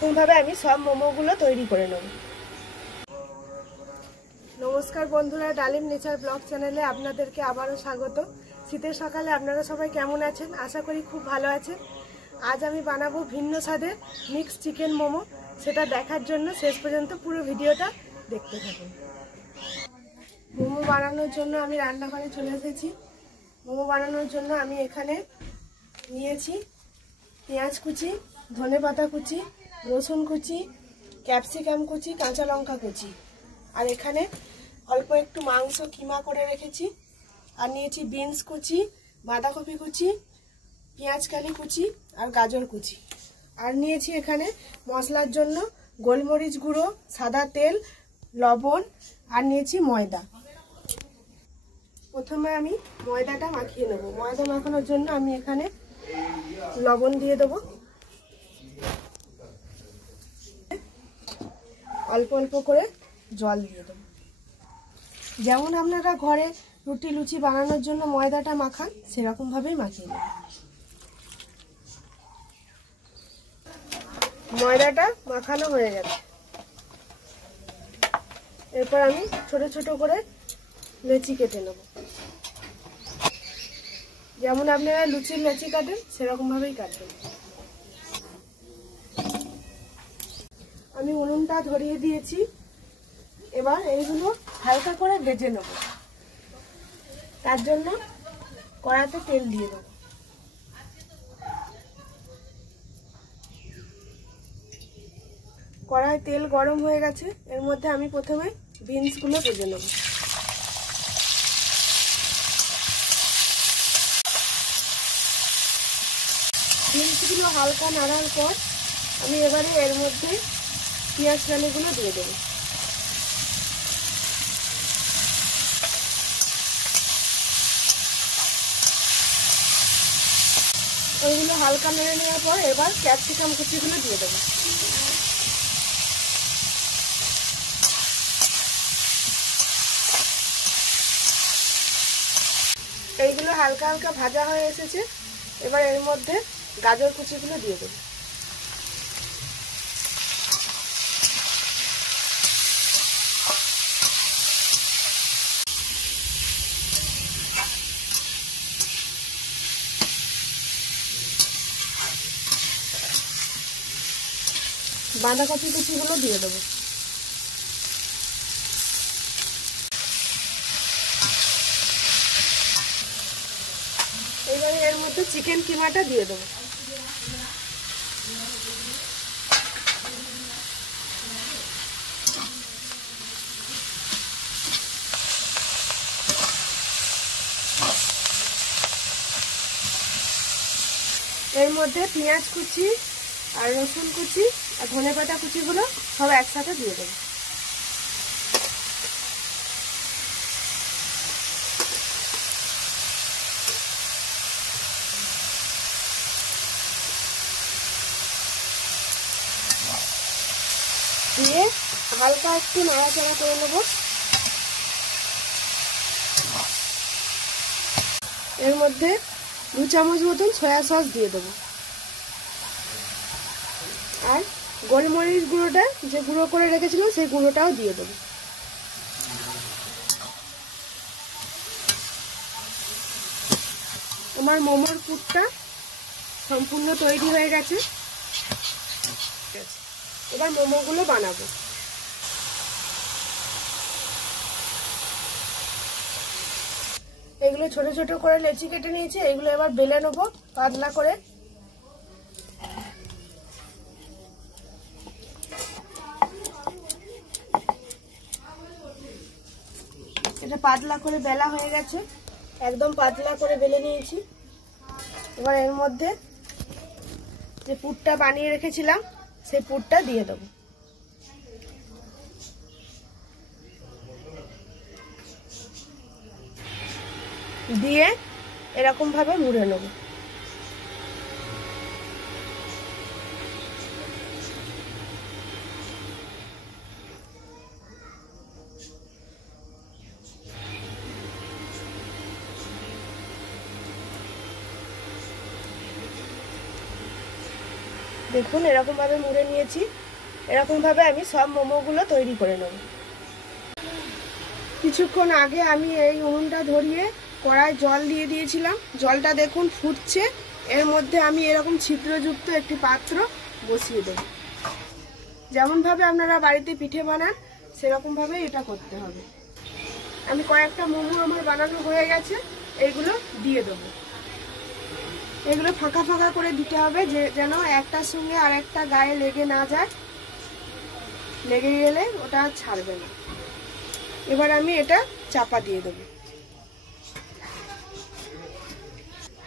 এরকমভাবে আমি সব মোমোগুলো তৈরি করে নেব। নমস্কার বন্ধুরা, ডালিম নেচার ব্লগ চ্যানেলে আপনাদেরকে আবারও স্বাগত। শীতের সকালে আপনারা সবাই কেমন আছেন? আশা করি খুব ভালো আছেন। আজ আমি বানাবো ভিন্ন স্বাদের মিক্স চিকেন মোমো। সেটা দেখার জন্য শেষ পর্যন্ত পুরো ভিডিওটা দেখতে থাকুন। মোমো বানানোর জন্য আমি রান্নাঘরে চলে এসেছি। মোমো বানানোর জন্য আমি এখানে নিয়েছি পেঁয়াজ কুচি, ধনেপাতা কুচি, রসুন কুচি, ক্যাপসিকাম কুচি, কাঁচা লঙ্কা কুচি, আর এখানে অল্প একটু মাংস কিমা করে রেখেছি। আর নিয়েছি বিনস কুচি, বাঁধাকপি কুচি, পেঁয়াজ কালি কুচি আর গাজর কুচি। আর নিয়েছি এখানে মশলার জন্য গোলমরিচ গুঁড়ো, সাদা তেল, লবণ, আর নিয়েছি ময়দা। প্রথমে আমি ময়দাটা মাখিয়ে নেব। ময়দা মাখানোর জন্য আমি এখানে লবণ দিয়ে দেবো, অল্প অল্প করে জল দিয়ে দেবো। যেমন আপনারা ঘরে রুটি লুচি বানানোর জন্য ময়দাটা মাখান, সেরকম ভাবেই মাখিয়ে নেবেন। ময়দাটা মাখানো হয়ে গেছে। এরপর আমি ছোট ছোট করে লেচি কেটে নেব। যেমন আপনারা লুচির লেচি কাটেন সেরকম ভাবেই কাটবেন। আমি উনুনটা ধরিয়ে দিয়েছি। এবার এইগুলো হালকা করে ভেজে নেব। তার জন্য কড়াইতে তেল দিয়ে দেব। কড়াই তেল গরম হয়ে গেছে। এর মধ্যে আমি প্রথমে বিনসগুলো ভেজে নেব। বিনসগুলো হালকা নাড়ার পর আমি এবারে এর মধ্যে পেঁয়াজ কালিগুলো দিয়ে দেবো। ওইগুলো হালকা নেড়ে নেওয়ার পর এবার ক্যাপসিকাম কুচিগুলো দিয়ে দেবো। এইগুলো হালকা হালকা ভাজা হয়ে এসেছে। এবার এর মধ্যে গাজর কুচিগুলো দিয়ে দেবো। বাঁধাকপি কুচিগুলো দিয়ে দেবো। এবারে এর মধ্যে চিকেন কিমাটা দিয়ে দেবো। এর মধ্যে পেঁয়াজ কুচি আর রসুন কুচি আর ধনেপাতা কুচিগুলো সব একসাথে দিয়ে দেবো। দিয়ে হালকা একটু নাড়াচাড়া করে নেব। এর মধ্যে 2 চামচ মতন সয়া সস দিয়ে দেবো। আর গোলমরিচ গুঁড়োটা যে গুঁড়ো করে রেখেছিলাম সেই গুঁড়োটাও দিয়ে দেবো। আমার মোমোর পুরটা সম্পূর্ণ তৈরি হয়ে গেছে। এবার মোমোগুলো বানাবো। এগুলো ছোট ছোট করে লেচি কেটে নিয়েছি। এগুলো এবার বেলে নেবো পাতলা করে। এটা পাতলা করে বেলা হয়ে গেছে। একদম পাতলা করে বেলে নিয়েছি। এবার এর মধ্যে যে পুরটা বানিয়ে রেখেছিলাম সেই পুরটা দিয়ে দেবো। দিয়ে এরকম ভাবে মুড়ে নেব। দেখুন এরকমভাবে মুড়ে নিয়েছি। এরকমভাবে আমি সব মোমোগুলো তৈরি করে নেব। কিছুক্ষণ আগে আমি এই উনুনটা ধরিয়ে কড়ায় জল দিয়ে দিয়েছিলাম। জলটা দেখুন ফুটছে। এর মধ্যে আমি এরকম ছিদ্রযুক্ত একটি পাত্র বসিয়ে দেব। যেমনভাবে আপনারা বাড়িতে পিঠে বানান সেরকমভাবে এটা করতে হবে। আমি কয়েকটা মোমো আমার বানানো হয়ে গেছে, এইগুলো দিয়ে দেবো। এগুলো ফাঁকা ফাঁকা করে দিতে হবে, যেন একটার সঙ্গে আর একটা গায়ে লেগে না যায়। লেগে গেলে ওটা আর ছাড়বে না। এবার আমি এটা চাপা দিয়ে দেবো।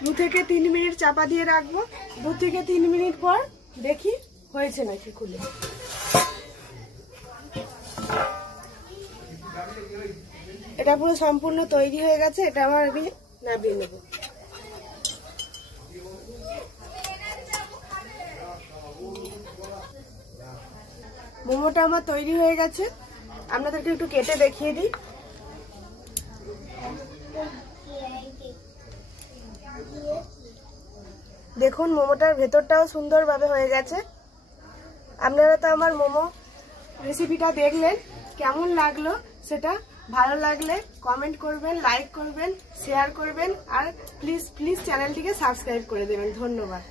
2 থেকে 3 মিনিট চাপা দিয়ে রাখবো। 2 থেকে 3 মিনিট পর দেখি হয়েছে নাকি খুলে। এটা পুরো সম্পূর্ণ তৈরি হয়ে গেছে। এটা আমার আমি নামিয়ে নেব। মোমোটা আমার তৈরি হয়ে গেছে। আপনাদেরকে একটু কেটে দেখিয়ে দিই। দেখুন মোমোটার ভেতরটাও সুন্দরভাবে হয়ে গেছে। আপনারা তো আমার মোমো রেসিপিটা দেখলেন, কেমন লাগলো সেটা ভালো লাগলে কমেন্ট করবেন, লাইক করবেন, শেয়ার করবেন আর প্লিজ চ্যানেলটিকে সাবস্ক্রাইব করে দেবেন। ধন্যবাদ।